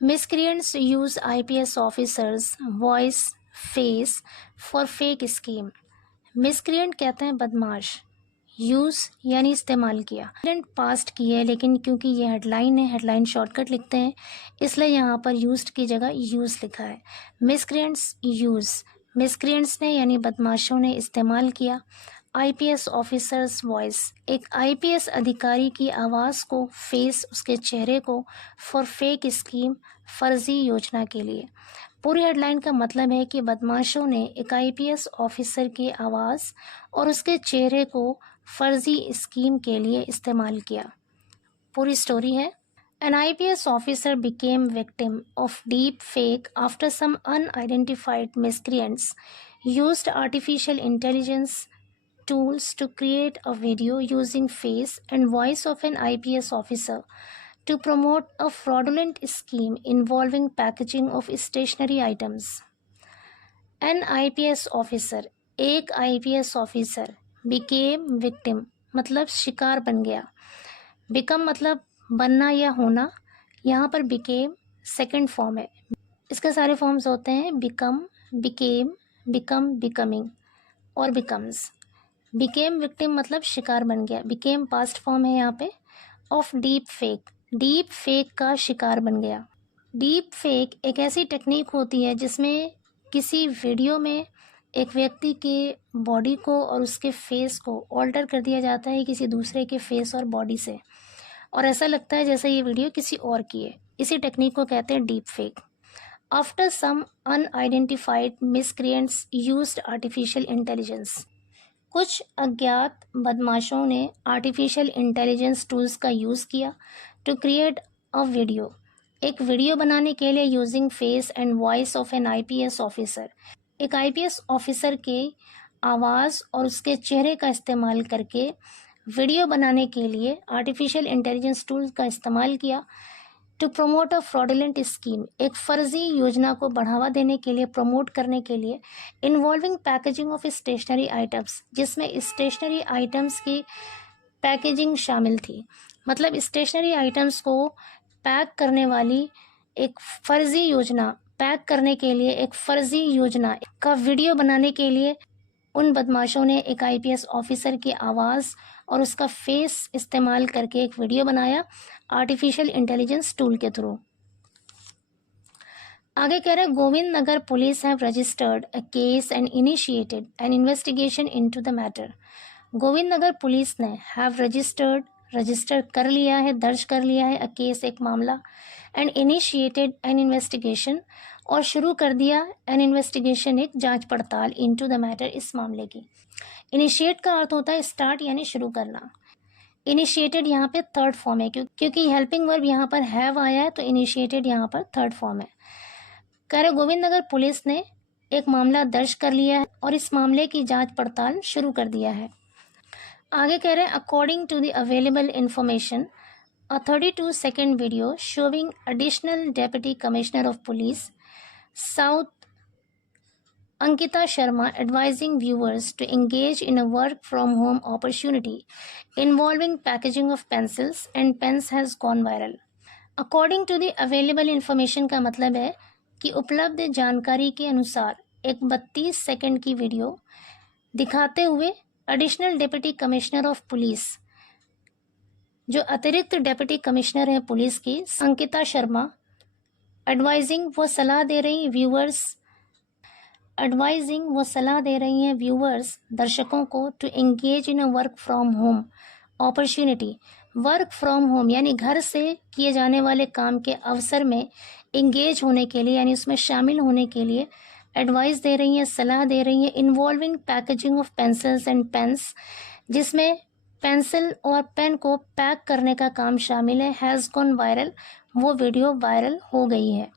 Miscreants use IPS officers' voice, face for fake scheme. Miscreant कहते हैं बदमाश, use यानी इस्तेमाल किया। पास्ट की है, लेकिन क्योंकि ये हेडलाइन है, हेडलाइन शॉर्टकट लिखते हैं, इसलिए यहाँ पर यूज्ड की जगह यूज़ लिखा है। मिसक्रिएंट्स यूज़, मिसक्रिएंट्स ने यानी बदमाशों ने इस्तेमाल किया। आईपीएस ऑफिसर्स वॉइस, एक आईपीएस अधिकारी की आवाज़ को, फेस उसके चेहरे को, फॉर फेक स्कीम, फर्जी योजना के लिए। पूरी हेडलाइन का मतलब है कि बदमाशों ने एक आईपीएस ऑफिसर की आवाज़ और उसके चेहरे को फर्जी स्कीम के लिए इस्तेमाल किया। पूरी स्टोरी है। An IPS officer became victim of deep fake after some unidentified miscreants used artificial intelligence tools to create a video using face and voice of an IPS officer to promote a fraudulent scheme involving packaging of stationery items. An IPS officer, एक IPS officer, became victim मतलब शिकार बन गया। become मतलब बनना या होना, यहाँ पर became सेकंड फॉर्म है। इसके सारे फॉर्म्स होते हैं become, became, become, becoming और becomes। became victim मतलब शिकार बन गया। became पास्ट फॉर्म है यहाँ पे of deep fake, deep fake का शिकार बन गया। डीप फेक एक ऐसी टेक्निक होती है जिसमें किसी वीडियो में एक व्यक्ति के बॉडी को और उसके फेस को ऑल्टर कर दिया जाता है किसी दूसरे के फेस और बॉडी से, और ऐसा लगता है जैसे ये वीडियो किसी और की है। इसी टेक्निक को कहते हैं deep fake. After some unidentified miscreants used artificial intelligence, कुछ अज्ञात बदमाशों ने आर्टिफिशियल इंटेलिजेंस टूल्स का यूज़ किया टू क्रिएट अ वीडियो, एक वीडियो बनाने के लिए using face and voice of an IPS officer, एक आईपीएस ऑफिसर के आवाज़ और उसके चेहरे का इस्तेमाल करके वीडियो बनाने के लिए आर्टिफिशियल इंटेलिजेंस टूल्स का इस्तेमाल किया। To promote a fraudulent scheme, एक फ़र्जी योजना को बढ़ावा देने के लिए, प्रमोट करने के लिए, involving packaging of stationery items, जिसमें स्टेशनरी आइटम्स की पैकेजिंग शामिल थी। मतलब स्टेशनरी आइटम्स को पैक करने वाली एक फ़र्जी योजना, पैक करने के लिए एक फ़र्जी योजना का वीडियो बनाने के लिए उन बदमाशों ने एक आईपीएस ऑफिसर की आवाज़ और उसका फेस इस्तेमाल करके एक वीडियो बनाया आर्टिफिशियल इंटेलिजेंस टूल के थ्रू। आगे कह रहे हैं Govind Nagar police have registered a case and initiated an investigation into the matter. Govind Nagar police ने हैव रजिस्टर कर लिया है, दर्ज कर लिया है, अ केस एक मामला, एंड इनिशिएटेड एन इन्वेस्टिगेशन और शुरू कर दिया एन इन्वेस्टिगेशन एक जांच पड़ताल इनटू द मैटर, इस मामले की। इनिशिएट का अर्थ होता है स्टार्ट यानी शुरू करना। इनिशिएटेड यहाँ पे थर्ड फॉर्म है क्योंकि हेल्पिंग वर्ब यहाँ पर हैव आया है, तो इनिशिएटेड यहाँ पर थर्ड फॉर्म है। कह रहे गोविंद नगर पुलिस ने एक मामला दर्ज कर लिया है और इस मामले की जांच पड़ताल शुरू कर दिया है। आगे कह रहे हैं according to the available information a 32 second video showing additional deputy commissioner of police south Ankita Sharma advising viewers to engage in a work from home opportunity involving packaging of pencils and pens has gone viral. According to the available information का मतलब है कि उपलब्ध जानकारी के अनुसार एक 32 second की वीडियो दिखाते हुए additional deputy commissioner of police, जो अतिरिक्त डिप्टी कमिश्नर है पुलिस की, अंकिता शर्मा, एडवाइजिंग वो सलाह दे रही हैं व्यूअर्स दर्शकों को to engage in a work from home opportunity, work from home यानी घर से किए जाने वाले काम के अवसर में एंगेज होने के लिए यानी उसमें शामिल होने के लिए एडवाइस दे रही हैं, सलाह दे रही हैं। Involving packaging of pencils and pains, जिसमें पेंसिल और पेन को पैक करने का काम शामिल है। हैज़ गॉन वायरल, वो वीडियो वायरल हो गई है।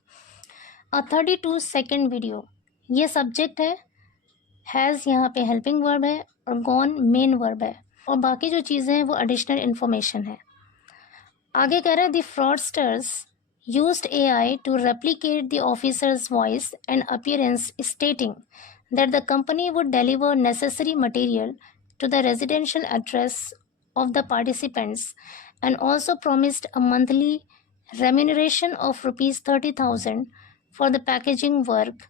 अ 32 सेकेंड वीडियो, ये सब्जेक्ट है, हैज़ यहाँ पे हेल्पिंग वर्ब है और गॉन मेन वर्ब है, और बाकी जो चीज़ें हैं वो एडिशनल इन्फॉर्मेशन है। आगे कह रहे हैं the fraudsters used AI to replicate the officer's voice and appearance, stating that the company would deliver necessary material to the residential address of the participants and also promised a monthly remuneration of rupees 30,000 for the packaging work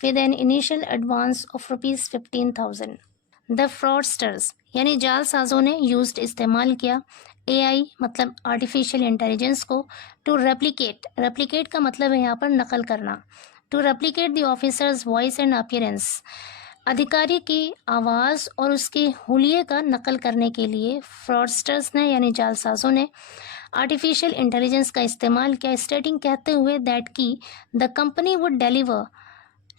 with an initial advance of rupees 15,000. The fraudsters यानी जालसाजों ने used इस्तेमाल किया AI मतलब artificial intelligence को to replicate का मतलब है यहाँ पर नकल करना, to replicate the officer's voice and appearance, अधिकारी की आवाज़ और उसके हुलिये का नकल करने के लिए फ्रॉडस्टर्स ने यानी जालसाजों ने आर्टिफिशियल इंटेलिजेंस का इस्तेमाल किया, स्टेटिंग कहते हुए दैट की the company would deliver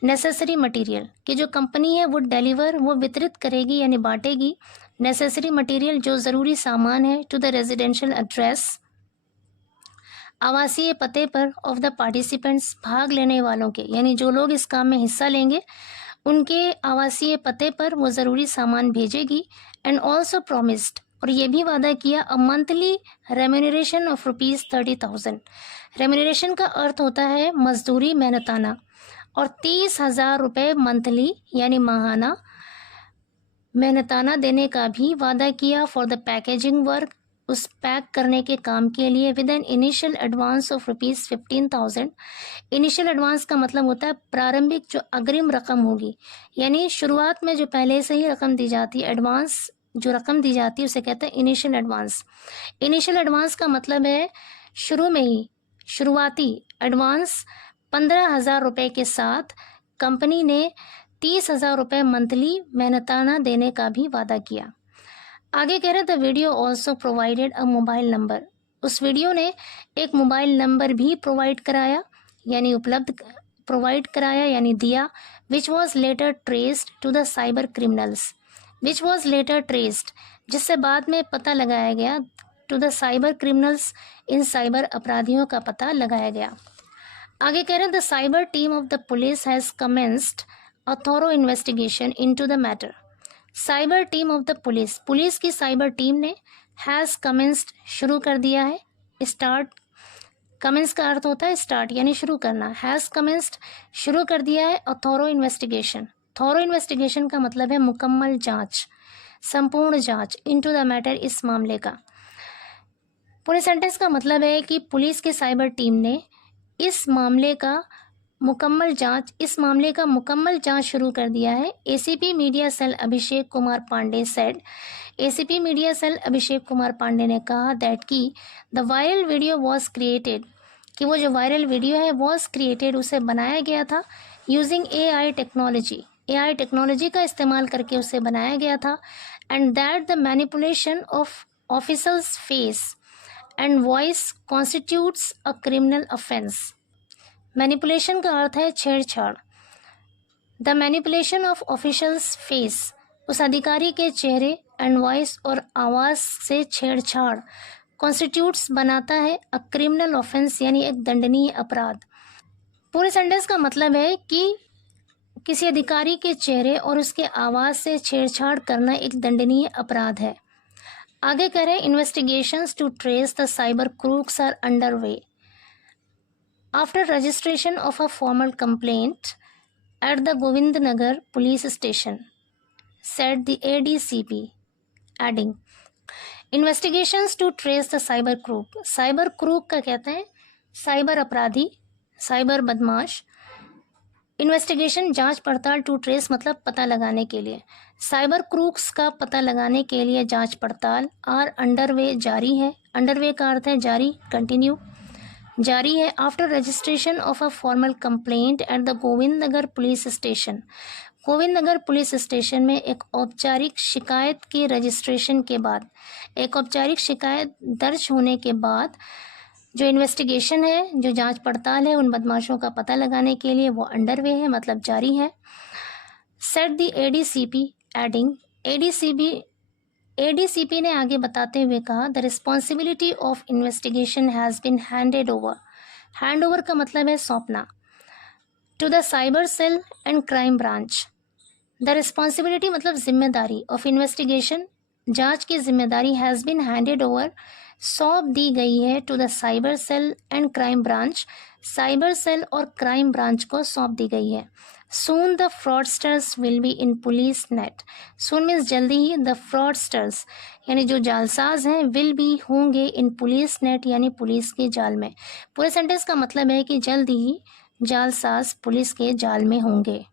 necessary material, कि जो कंपनी है वो डिलीवर वो वितरित करेगी यानी बांटेगी नेसेसरी मटेरियल जो ज़रूरी सामान है टू द रेजिडेंशियल एड्रेस, आवासीय पते पर ऑफ द पार्टिसिपेंट्स, भाग लेने वालों के यानी जो लोग इस काम में हिस्सा लेंगे उनके आवासीय पते पर वो ज़रूरी सामान भेजेगी। एंड ऑल्सो प्रॉमिस्ड, और ये भी वादा किया a monthly remuneration of rupees 30,000। Remuneration का अर्थ होता है मजदूरी मेहनताना, और 30,000 रुपये मंथली यानी माहाना मेहनताना देने का भी वादा किया फॉर द पैकेजिंग वर्क, उस पैक करने के काम के लिए with an initial advance of rupees 15,000। Initial advance का मतलब होता है प्रारंभिक जो अग्रिम रकम होगी, यानी शुरुआत में जो पहले से ही रकम दी जाती है, एडवांस जो रकम दी जाती है उसे कहते हैं इनिशियल एडवांस। इनिशियल एडवांस का मतलब है शुरू में ही शुरुआती एडवांस 15,000 रुपये के साथ कंपनी ने 30,000 रुपये मंथली मेहनताना देने का भी वादा किया। आगे कह रहे the video also provided a mobile number, उस वीडियो ने एक मोबाइल नंबर भी प्रोवाइड कराया यानी उपलब्ध प्रोवाइड कराया यानी दिया, which was later traced to the cyber criminals, which was later traced जिससे बाद में पता लगाया गया टू द साइबर क्रिमिनल्स, इन साइबर अपराधियों का पता लगाया गया। आगे कह रहे हैं the cyber team of the police has commenced a thorough investigation into the matter. Cyber team of the police, police की साइबर टीम ने हैज़ कमेंस्ड शुरू कर दिया है, स्टार्ट कमेंस का अर्थ होता है स्टार्ट यानी शुरू करना, हैज़ कमेंस्ड शुरू कर दिया है अ थॉरो इन्वेस्टिगेशन। थॉरो इन्वेस्टिगेशन का मतलब है मुकम्मल जांच, संपूर्ण जांच, इनटू द मैटर इस मामले का। पूरे सेंटेंस का मतलब है कि पुलिस की साइबर टीम ने इस मामले का मुकम्मल जांच शुरू कर दिया है। ACP media cell Abhishek Kumar Pandey said, ACP media cell Abhishek Kumar Pandey ने कहा दैट की the viral video was created, कि वो जो वायरल वीडियो है वॉज क्रिएटेड उसे बनाया गया था using AI technology, AI technology का इस्तेमाल करके उसे बनाया गया था। And that the manipulation of officers face and voice constitutes a criminal offence. Manipulation का अर्थ है छेड़छाड़। The manipulation of officials face, उस अधिकारी के चेहरे, एंड वॉइस और आवाज़ से छेड़छाड़, कॉन्स्टिट्यूट्स बनाता है अ क्रिमिनल ऑफेंस यानी एक दंडनीय अपराध। पूरे सेंटेंस का मतलब है कि किसी अधिकारी के चेहरे और उसके आवाज़ से छेड़छाड़ करना एक दंडनीय अपराध है। आगे कह रहे हैं investigations to trace the cyber crooks are under way after registration of a formal complaint at the Govindnagar police station, said the ADCP, adding investigations to trace the cyber crook। Cyber crook का कहते हैं cyber अपराधी, cyber बदमाश। Investigation जांच पड़ताल, to trace मतलब पता लगाने के लिए, साइबर क्रूक्स का पता लगाने के लिए जांच पड़ताल, आर अंडरवे जारी है, अंडरवे का अर्थ है जारी, कंटिन्यू, जारी है। After registration of a formal complaint at the Govindnagar police station, Govindnagar police station में एक औपचारिक शिकायत के रजिस्ट्रेशन के बाद, एक औपचारिक शिकायत दर्ज होने के बाद जो इन्वेस्टिगेशन है, जो जांच पड़ताल है उन बदमाशों का पता लगाने के लिए वो अंडरवे है मतलब जारी है। Said the ADCP adding, ADCP ने आगे बताते हुए कहा the responsibility of investigation has been handed over, hand over का मतलब है सौंपना, to the cyber cell and crime branch. The responsibility मतलब जिम्मेदारी, ऑफ इन्वेस्टिगेशन जांच की जिम्मेदारी, हैज़ बिन हैंडेड ओवर सौंप दी गई है to the cyber cell and crime branch, cyber cell और क्राइम ब्रांच को सौंप दी गई है। Soon the fraudsters will be in police net, soon means जल्दी ही, द फ्रॉडस्टर्स यानी जो जालसाज हैं, विल बी होंगे, इन पुलिस नेट यानी पुलिस के जाल में। पूरे सेंटेंस का मतलब है कि जल्दी ही जालसाज पुलिस के जाल में होंगे।